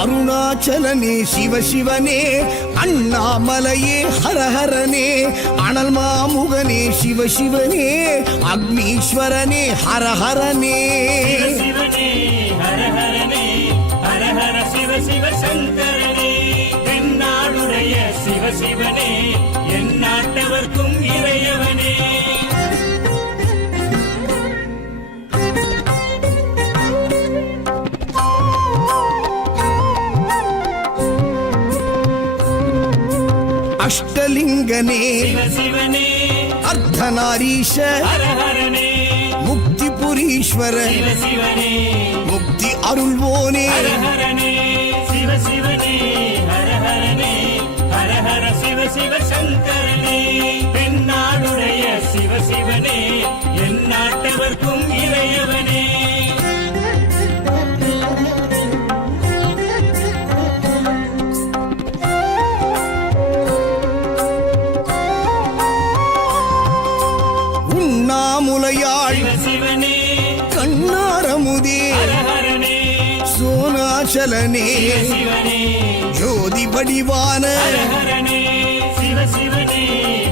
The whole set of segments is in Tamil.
அருணாச்சலனே சிவசிவனே, அண்ணாமலையே ஹரஹரனே, அனல் மாமுகனே சிவசிவனே, அக்னீஸ்வரனே ஹரஹரனே. சிவசிவனே ஹரஹரனே, ஹரஹர சிவ சிவ சங்கரனே, தென்னாடுடைய சிவசிவனே, என் நாட்டவர்க்கும் இறையவனே. அஷ்டலிங்கனே சிவசிவனே, அர்த்தநாரீஷ ஹரஹரனே, முக்திபுரீஸ்வர சிவசிவனே, முக்தி அருள்வோனே. ஹரஹரனே சிவசிவனே, ஹரஹரனே, ஹரஹர சிவ சிவ சங்கரனே, தென்னாடுடைய சிவசிவனே, என் நாட்டவர்க்கும் இறையவனே. உண்ணாமுலையாள் சிவசிவனே, கண்ணாரமுதே ஹரஹரனே, சோனாச்சலனே சிவசிவனே, ஜோதி வடிவான ஹரஹரனே சிவசிவனே,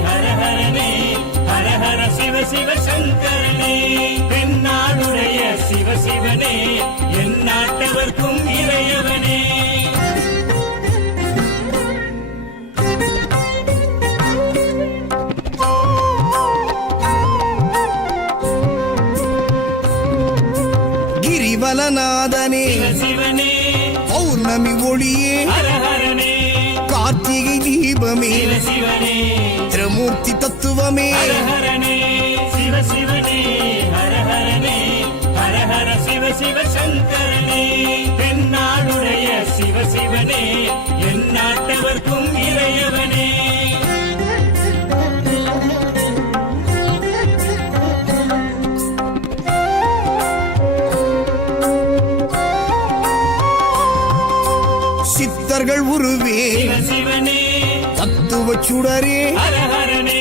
ஹரஹரனே, ஹரஹர சிவ சிவ சங்கரனே, தென்னாடுடைய சிவசிவனே, என் நாட்டவர்க்கும் இறையவனே. கிரிவலநாதனே சிவசிவனே, பௌர்ணமி ஒளியே ஹரஹரனே, கார்த்திகை தீபமே சிவசிவனே, திரமூர்த்தி தத்துவமே. ஹரஹரனே சிவசிவனே, ஹரஹரனே, ஹரஹர சிவ சிவ சங்கரனே, தென்னாடுடைய சிவசிவனே, என் நாட்டவர்க்கும் இறையவனே. சித்தர்கள் உருவே சிவசிவனே, தத்துவ சுடரே ஹரஹரனே,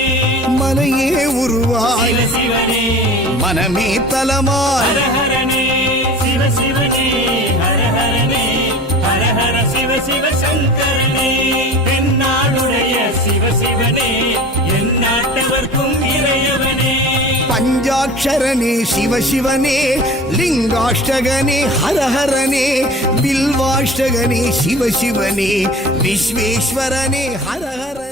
மனையே உருவாய் சிவசிவனே, மனமே தலமாய். ஹரஹரனே சிவசிவனே, ஹரஹரனே, ஹரஹர சிவ சிவ சங்கரனே, தென்னாடுடைய சிவசிவனே, என் நாட்டவர்க்கும் இறையவனே. பஞ்சாட்சரனே சிவசிவனே, லிங்காஷ்டகனே ஹரஹரனே, பில்வாஷ்டகனே சிவசிவனே, விஸ்வேஸ்வரனே ஹரஹரனே.